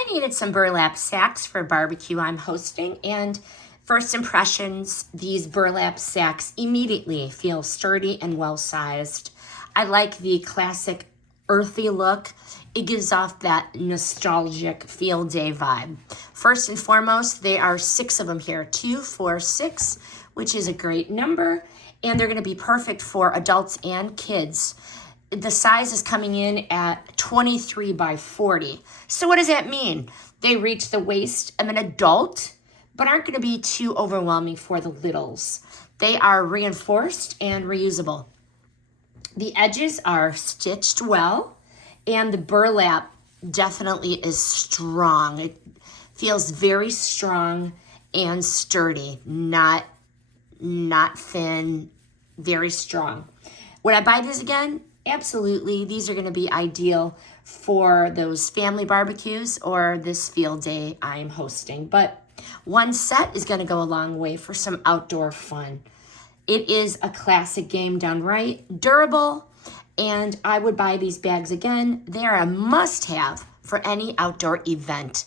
I needed some burlap sacks for a barbecue I'm hosting, and first impressions, these burlap sacks immediately feel sturdy and well-sized. I like the classic earthy look. It gives off that nostalgic field day vibe. First and foremost, there are 6 of them here, 2, 4, 6, which is a great number, and they're gonna be perfect for adults and kids. The size is coming in at 23 by 40. So what does that mean? They reach the waist of an adult, but aren't gonna be too overwhelming for the littles. They are reinforced and reusable. The edges are stitched well, and the burlap definitely is strong. It feels very strong and sturdy, not thin, very strong. Would I buy these again? Absolutely. These are going to be ideal for those family barbecues or this field day I'm hosting. But one set is going to go a long way for some outdoor fun. It is a classic game done right, durable, and I would buy these bags again. They are a must-have for any outdoor event.